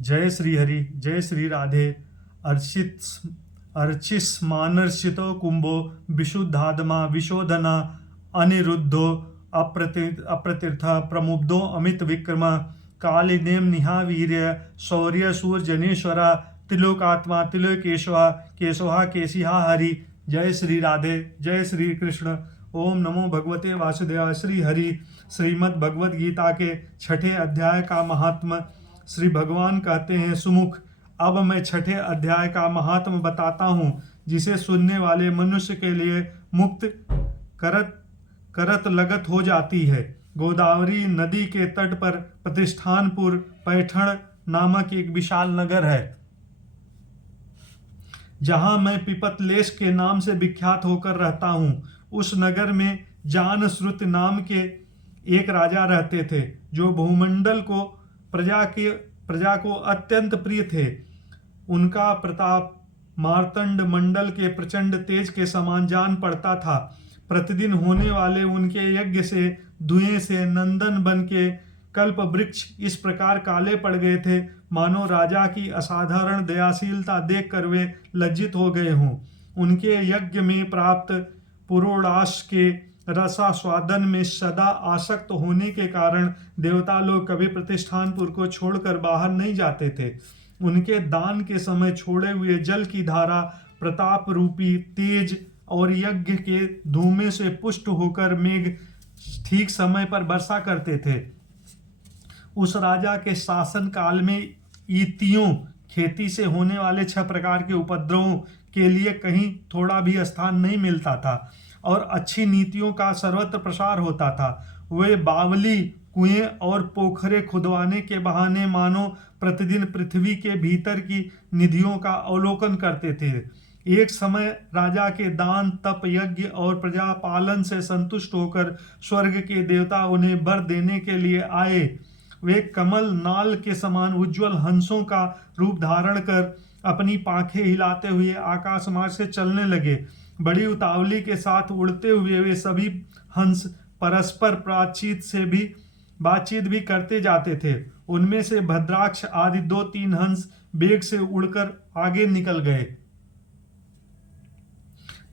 जय श्री हरि, जय श्री राधे। अर्चित अर्चिस्मानर्चितो कुंभो विशुद्धात्मा विशोधना अनिरुद्धो अप्रतीर्थ प्रमुग्धो अमित विक्रम कालिनेम निहावीर्य शौर्य सूर्यजनेश्वरा तिलोकात्मा तिलोकेशवा केशवा केशिहा हरि। जय श्री राधे, जय श्री कृष्ण। ओम नमो भगवते वासुदेवाय। श्री हरि श्रीमद् भगवद गीता के 6ठे अध्याय का महात्म। श्री भगवान कहते हैं, सुमुख, अब मैं 6ठे अध्याय का महात्म बताता हूँ, जिसे सुनने वाले मनुष्य के लिए मुक्त करत लगत हो जाती है। गोदावरी नदी के तट पर प्रतिष्ठानपुर पैठण नामक एक विशाल नगर है, जहां मैं पिपतलेश के नाम से विख्यात होकर रहता हूँ। उस नगर में जानश्रुत नाम के एक राजा रहते थे, जो भूमंडल को प्रजा को अत्यंत प्रिय थे। उनका प्रताप मार्तंड मंडल के प्रचंड तेज के समान जान पड़ता था। प्रतिदिन होने वाले उनके यज्ञ से धुएं से नंदन बन के कल्प वृक्ष इस प्रकार काले पड़ गए थे, मानो राजा की असाधारण दयाशीलता देखकर वे लज्जित हो गए हों। उनके यज्ञ में प्राप्त पुरोडाश के रसास्वादन में सदा आसक्त होने के कारण देवता लोग कभी प्रतिष्ठानपुर को छोड़कर बाहर नहीं जाते थे। उनके दान के समय छोड़े हुए जल की धारा प्रताप रूपी तेज और यज्ञ के धूमे से पुष्ट होकर मेघ ठीक समय पर वर्षा करते थे। उस राजा के शासन काल में ईतियों खेती से होने वाले 6 प्रकार के उपद्रवों के लिए कहीं थोड़ा भी स्थान नहीं मिलता था और अच्छी नीतियों का सर्वत्र प्रसार होता था। वे बावली कुएं और पोखरे खुदवाने के बहाने मानो प्रतिदिन पृथ्वी के भीतर की निधियों का अवलोकन करते थे। एक समय राजा के दान तप यज्ञ और प्रजा पालन से संतुष्ट होकर स्वर्ग के देवता उन्हें वर देने के लिए आए। वे कमल नाल के समान उज्जवल हंसों का रूप धारण कर अपनी पांखें हिलाते हुए आकाश मार्ग से चलने लगे। बड़ी उतावली के साथ उड़ते हुए वे सभी हंस परस्पर बातचीत भी करते जाते थे। उनमें से भद्राक्ष आदि 2-3 हंस वेग से उड़कर आगे निकल गए।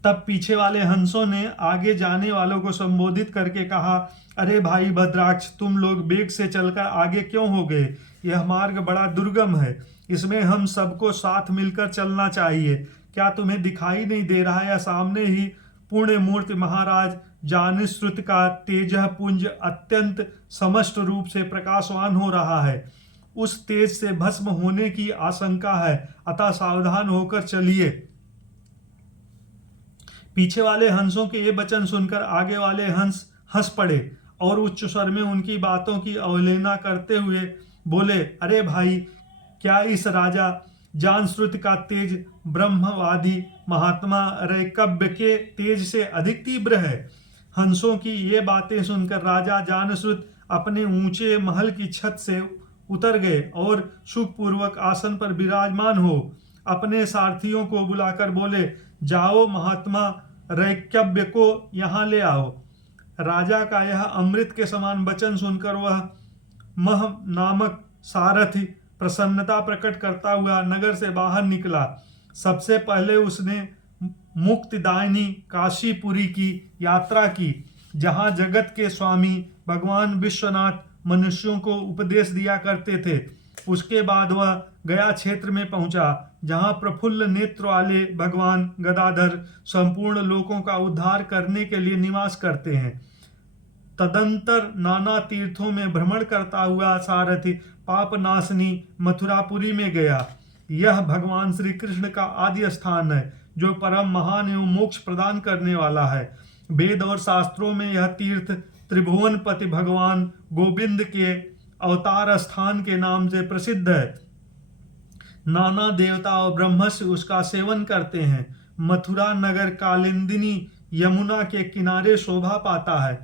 तब पीछे वाले हंसों ने आगे जाने वालों को संबोधित करके कहा, अरे भाई भद्राक्ष, तुम लोग वेग से चलकर आगे क्यों हो गए? यह मार्ग बड़ा दुर्गम है, इसमें हम सबको साथ मिलकर चलना चाहिए। क्या तुम्हें दिखाई नहीं दे रहा है, सामने ही पुण्य मूर्ति महाराज जानश्रुत का तेजः पुंज अत्यंत समस्त रूप से प्रकाशवान हो रहा है। उस तेज से भस्म होने की आशंका है, अतः सावधान होकर चलिए। पीछे वाले हंसों के ये वचन सुनकर आगे वाले हंस हंस पड़े और उच्च स्वर में उनकी बातों की अवहेलना करते हुए बोले, अरे भाई, क्या इस राजा जानश्रुत का तेज ब्रह्मवादी महात्मा रैकव्य के तेज से अधिक तीव्र है? हंसों की ये बातें सुनकर राजा जानश्रुत अपने ऊंचे महल की छत से उतर गए और सुखपूर्वक आसन पर विराजमान हो अपने सारथियों को बुलाकर बोले, जाओ महात्मा रैकव्य को यहाँ ले आओ। राजा का यह अमृत के समान वचन सुनकर वह मह नामक सारथी प्रसन्नता प्रकट करता हुआ नगर से बाहर निकला। सबसे पहले उसने मुक्तिदायिनी काशीपुरी की यात्रा की, जहां जगत के स्वामी भगवान विश्वनाथ मनुष्यों को उपदेश दिया करते थे। उसके बाद वह गया क्षेत्र में पहुंचा, जहां प्रफुल्ल नेत्र वाले भगवान गदाधर संपूर्ण लोकों का उद्धार करने के लिए निवास करते हैं। तदंतर नाना तीर्थों में भ्रमण करता हुआ सारथी पापनाशनी मथुरापुरी में गया। यह भगवान श्री कृष्ण का आदि स्थान है, जो परम महान एवं मोक्ष प्रदान करने वाला है। वेद और शास्त्रों में यह तीर्थ त्रिभुवनपति भगवान गोविंद के अवतार स्थान के नाम से प्रसिद्ध है। नाना देवता और ब्रह्मस्य उसका सेवन करते हैं। मथुरा नगर कालिंदिनी यमुना के किनारे शोभा पाता है।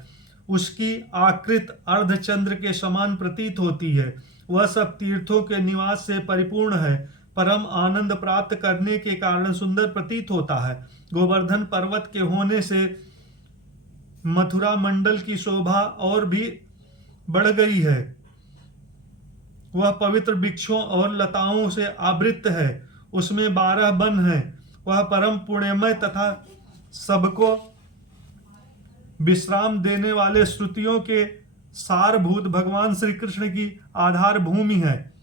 उसकी आकृति अर्धचंद्र के समान प्रतीत होती है। वह सब तीर्थों के निवास से परिपूर्ण है। परम आनंद प्राप्त करने के कारण सुंदर प्रतीत होता है। गोवर्धन पर्वत के होने से मथुरा मंडल की शोभा और भी बढ़ गई है। वह पवित्र वृक्षों और लताओं से आवृत है, उसमें 12 वन हैं। वह परम पुण्यमय तथा सबको विश्राम देने वाले श्रुतियों के सारभूत भगवान श्री कृष्ण की आधार भूमि है।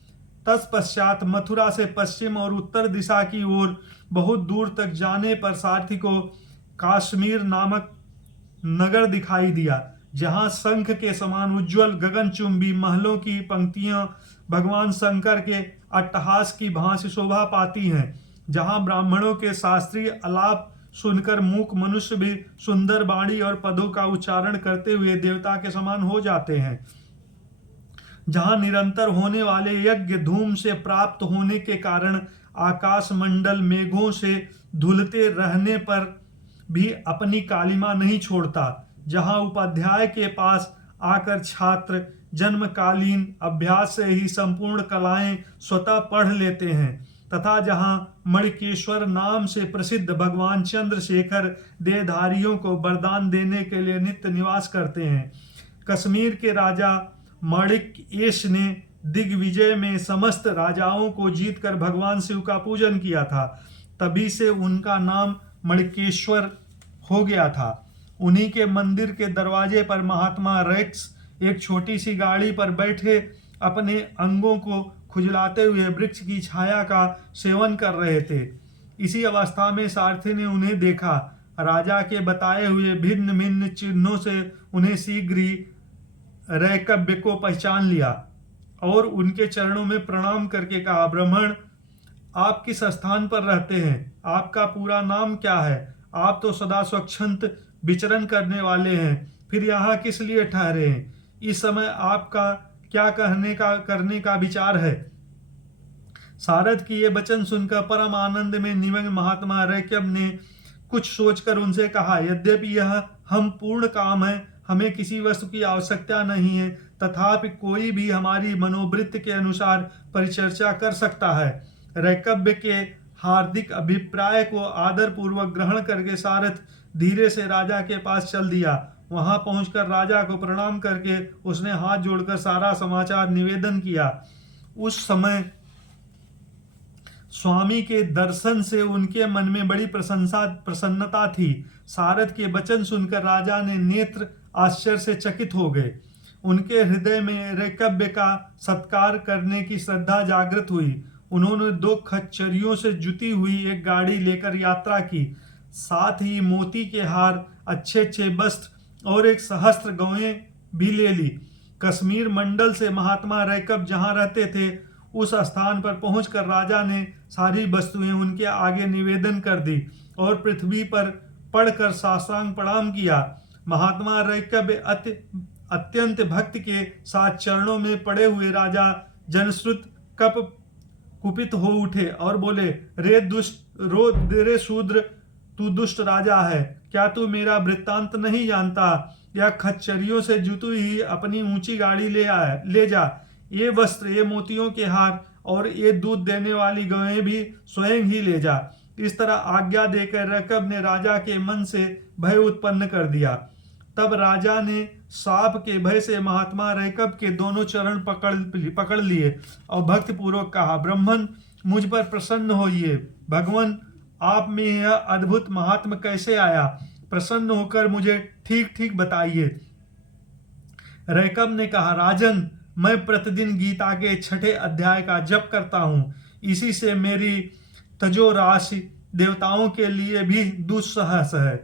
तत्पश्चात मथुरा से पश्चिम और उत्तर दिशा की ओर बहुत दूर तक जाने पर सारथी को काश्मीर नामक नगर दिखाई दिया, जहां शंख के समान उज्जवल गगनचुंबी महलों की पंक्तियां भगवान शंकर के अट्टहास की भांति शोभा पाती हैं, जहां ब्राह्मणों के शास्त्रीय आलाप सुनकर मूक मनुष्य भी सुंदर वाणी और पदों का उच्चारण करते हुए देवता के समान हो जाते हैं, जहां निरंतर होने वाले यज्ञ धूम से प्राप्त होने के कारण आकाश मंडल मेघों से धुलते रहने पर भी अपनी कालिमा नहीं छोड़ता, जहां उपाध्याय के पास आकर छात्र जन्मकालीन अभ्यास से ही संपूर्ण कलाएं स्वतः पढ़ लेते हैं, तथा जहां मणिकेश्वर नाम से प्रसिद्ध भगवान चंद्रशेखर देहधारियों को वरदान देने के लिए नित्य निवास करते हैं। कश्मीर के राजा माणिकेश ने दिग्विजय में समस्त राजाओं को जीतकर भगवान शिव का पूजन किया था, तभी से उनका नाम मणिकेश्वर हो गया था। उन्हीं के मंदिर के दरवाजे पर महात्मा रेक्स एक छोटी सी गाड़ी पर बैठे अपने अंगों को खुजलाते हुए वृक्ष की छाया का सेवन कर रहे थे। इसी अवस्था में सारथी ने उन्हें देखा। राजा के बताए हुए भिन्न भिन्न चिन्हों से उन्हें शीघ्र ही रैकब्य को पहचान लिया और उनके चरणों में प्रणाम करके कहा, ब्राह्मण, आप किस स्थान पर रहते हैं? आपका पूरा नाम क्या है? आप तो सदा स्वच्छंद विचरण करने वाले हैं, फिर यहाँ किस लिए ठहरे हैं? इस समय आपका क्या करने का विचार है? सारद की ये वचन सुनकर परम आनंद में निमग्न महात्मा रैकब ने कुछ सोचकर उनसे कहा, यद्यपि यह हम पूर्ण काम है, हमें किसी वस्तु की आवश्यकता नहीं है, तथापि कोई भी हमारी मनोवृत्ति के अनुसार परिचर्चा कर सकता है। रैकब के हार्दिक अभिप्राय को आदर पूर्वक ग्रहण करके सारथ धीरे से राजा के पास चल दिया। वहां पहुंचकर राजा को प्रणाम करके उसने हाथ जोड़कर सारा समाचार निवेदन किया। उस समय स्वामी के दर्शन से उनके मन में बड़ी प्रसन्नता थी। सारथ के वचन सुनकर राजा ने नेत्र आश्चर्य से चकित हो गए। उनके हृदय में रैकब्य का सत्कार करने की श्रद्धा जागृत हुई। उन्होंने 2 खच्चरियों से जुती हुई एक गाड़ी लेकर यात्रा की, साथ ही मोती के हार, अच्छे अच्छे वस्त्र और एक सहस्त्र गौएं भी ले ली। कश्मीर मंडल से महात्मा रैकब जहां रहते थे उस स्थान पर पहुंचकर राजा ने सारी वस्तुएं उनके आगे निवेदन कर दी और पृथ्वी पर पड़कर साष्टांग प्रणाम किया। महात्मा रैकब अत्यंत भक्ति के साथ चरणों में पड़े हुए राजा जनश्रुत कुपित हो उठे और बोले, रे शूद्र, तू दुष्ट राजा है, क्या तू मेरा वृत्तांत नहीं जानता? या खच्चरियों से जुती हुई अपनी ऊंची गाड़ी ले जा, ये वस्त्र, ये मोतियों के हार और ये दूध देने वाली गौएं भी स्वयं ही ले जा। इस तरह आज्ञा देकर रैकब ने राजा के मन से भय उत्पन्न कर दिया। तब राजा ने साप के भय से महात्मा रैकब के दोनों चरण पकड़ लिए और भक्ति पूर्वक कहा, ब्राह्मण, मुझ पर प्रसन्न होइए। भगवान, आप में यह अद्भुत महात्मा कैसे आया? प्रसन्न होकर मुझे ठीक ठीक बताइए। रैकब ने कहा, राजन, मैं प्रतिदिन गीता के 6ठे अध्याय का जप करता हूँ। इसी से मेरी तजोराशि देवताओं के लिए भी दुस्सह है।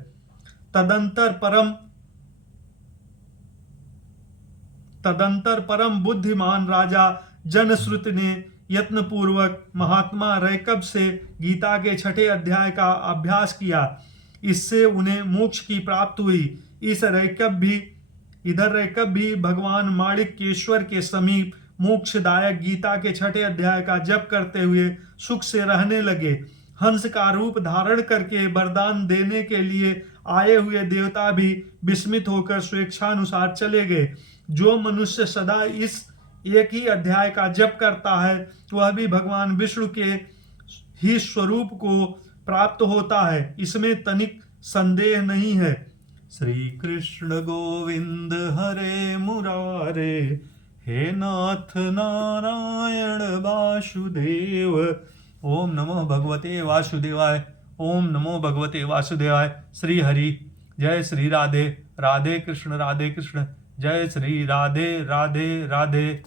तदंतर परम बुद्धिमान राजा जनश्रुति ने यत्न पूर्वक महात्मा रैकब से गीता के 6ठे अध्याय का अभ्यास किया। इससे उन्हें मोक्ष की प्राप्ति हुई। इधर रैकब भी भगवान माणिकेश्वर के समीप मोक्षदायक गीता के 6ठे अध्याय का जप करते हुए सुख से रहने लगे। हंस का रूप धारण करके वरदान देने के लिए आए हुए देवता भी विस्मित होकर स्वेच्छानुसार चले गए। जो मनुष्य सदा इस एक ही अध्याय का जप करता है वह भी भगवान विष्णु के ही स्वरूप को प्राप्त होता है, इसमें तनिक संदेह नहीं है। श्री कृष्ण गोविंद हरे मुरारे, हे नाथ नारायण वासुदेव। ओम नमो भगवते वासुदेवाय। ओम नमो भगवते वासुदेवाय। श्री हरि। जय श्री राधे। राधे कृष्ण जय श्री राधे राधे राधे।